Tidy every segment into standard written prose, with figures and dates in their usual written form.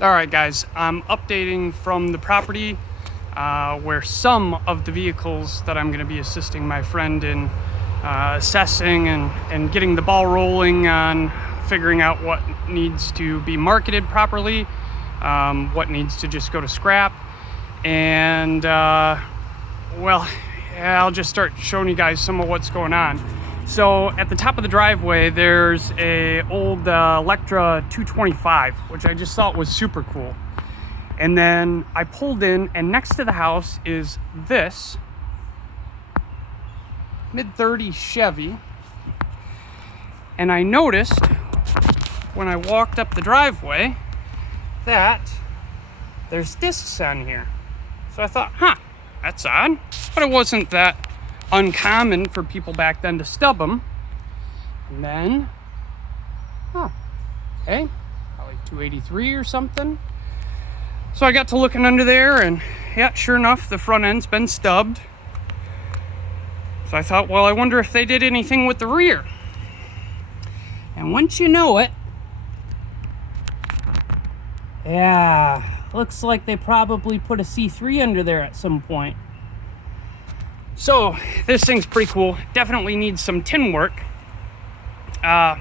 All right, guys, I'm updating from the property where some of the vehicles that I'm going to be assisting my friend in assessing and getting the ball rolling on figuring out what needs to be marketed properly, what needs to just go to scrap, and well, yeah, I'll just start showing you guys some of what's going on. So at the top of the driveway, there's a old Electra 225, which I just thought was super cool. And then I pulled in, and next to the house is this mid-30s Chevy. And I noticed when I walked up the driveway that there's discs on here. So I thought, that's odd. But it wasn't that uncommon for people back then to stub them. And then, okay, probably 283 or something. So I got to looking under there, and yeah, sure enough, the front end's been stubbed. So I thought, well, I wonder if they did anything with the rear. And once you know it, yeah, looks like they probably put a C3 under there at some point. So this thing's pretty cool. Definitely needs some tin work, but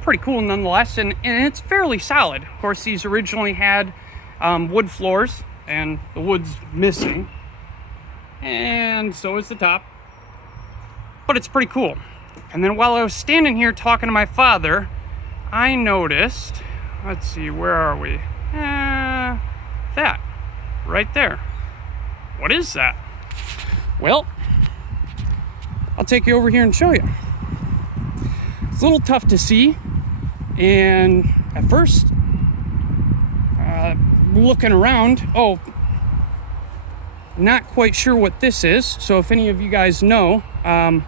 pretty cool nonetheless. And it's fairly solid. Of course, these originally had wood floors, and the wood's missing, and so is the top. But it's pretty cool. And then while I was standing here talking to my father, I noticed, let's see, where are we? That right there. What is that? Well, I'll take you over here and show you. It's a little tough to see, and at first, looking around, not quite sure what this is. So if any of you guys know, I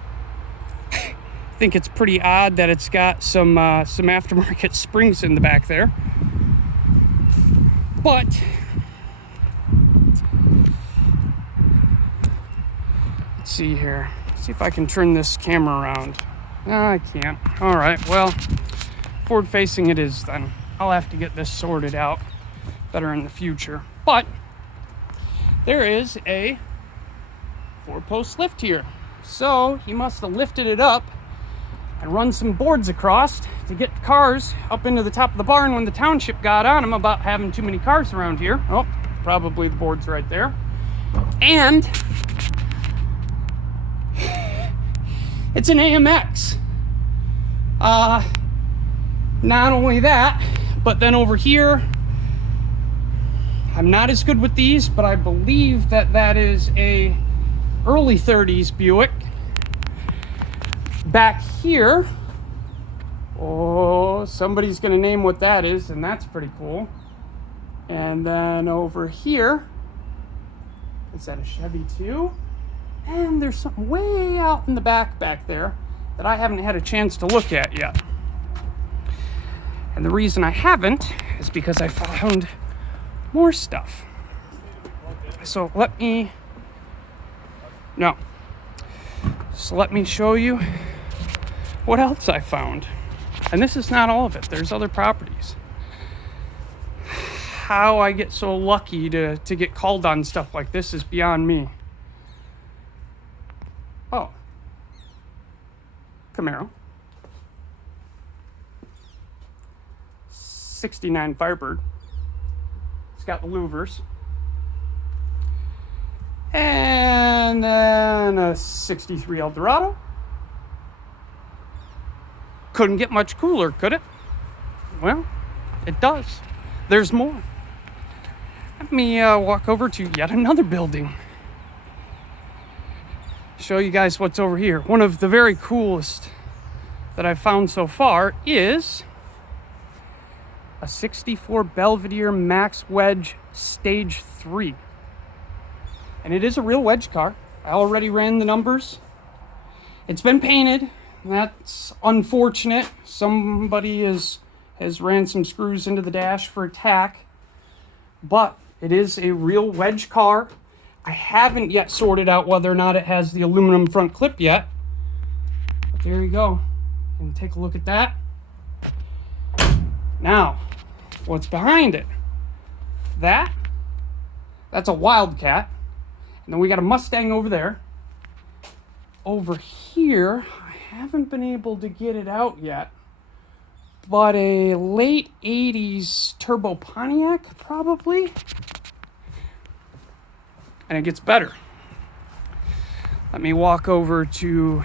think it's pretty odd that it's got some aftermarket springs in the back there. But let's see here. See if I can turn this camera around. No, I can't. All right, well, forward facing it is then. I'll have to get this sorted out better in the future. But there is a 4-post lift here. So he must have lifted it up and run some boards across to get cars up into the top of the barn when the township got on him about having too many cars around here. Oh, probably the board's right there. And it's an AMX. Not only that, but then over here, I'm not as good with these, but I believe that is a early 30s Buick. Back here, somebody's gonna name what that is, and that's pretty cool. And then over here, is that a Chevy too? And there's something way out in the back there that I haven't had a chance to look at yet. And the reason I haven't is because I found more stuff. So let me show you what else I found. And this is not all of it. There's other properties. How I get so lucky to get called on stuff like this is beyond me. Oh, Camaro. 69 Firebird. It's got the louvers. And then a 63 Eldorado. Couldn't get much cooler, could it? Well, it does. There's more. Let me walk over to yet another building. Show you guys what's over here. One of the very coolest that I've found so far is a 64 Belvedere Max Wedge Stage 3. And it is a real wedge car. I already ran the numbers. It's been painted. That's unfortunate. Somebody has ran some screws into the dash for a tack. But it is a real wedge car. I haven't yet sorted out whether or not it has the aluminum front clip yet. But there you go. And take a look at that. Now, what's behind it. That's a Wildcat. And then we got a Mustang over there. Over here, I haven't been able to get it out yet, but a late 80s turbo Pontiac, probably. And it gets better. Let me walk over to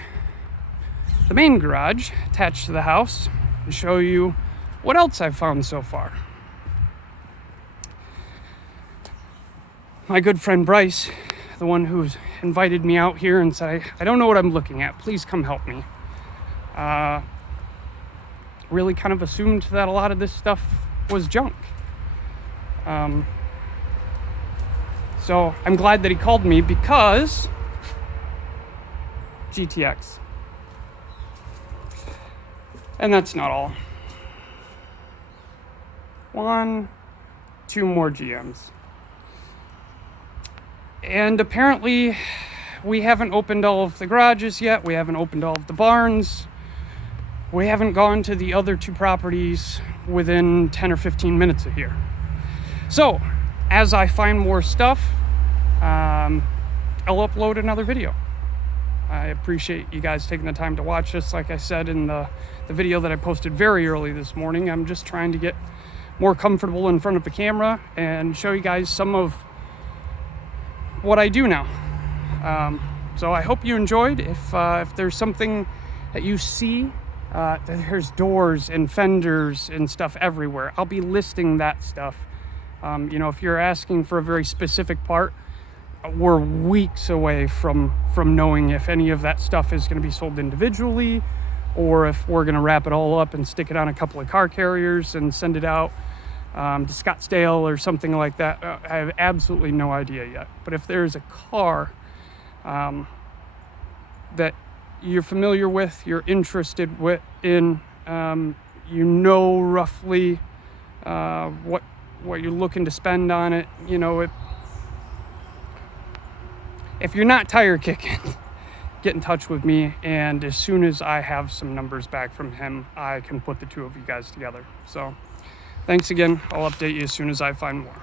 the main garage attached to the house and show you what else I've found so far. My good friend Bryce, the one who's invited me out here and said, I don't know what I'm looking at. Please come help me. Really kind of assumed that a lot of this stuff was junk. So I'm glad that he called me because GTX. And that's not all. 2 more GMs. And apparently we haven't opened all of the garages yet. We haven't opened all of the barns. We haven't gone to the other 2 properties within 10 or 15 minutes of here. So as I find more stuff, I'll upload another video. I appreciate you guys taking the time to watch this. Like I said in the video that I posted very early this morning, I'm just trying to get more comfortable in front of the camera and show you guys some of what I do now. So I hope you enjoyed. If there's something that you see, there's doors and fenders and stuff everywhere, I'll be listing that stuff. If you're asking for a very specific part, we're weeks away from knowing if any of that stuff is going to be sold individually or if we're going to wrap it all up and stick it on a couple of car carriers and send it out to Scottsdale or something like that. I have absolutely no idea yet. But if there's a car that you're familiar with, you're interested in, roughly what you're looking to spend on it, if you're not tire kicking, get in touch with me, and as soon as I have some numbers back from him, I can put the 2 of you guys together. So thanks again. I'll update you as soon as I find more.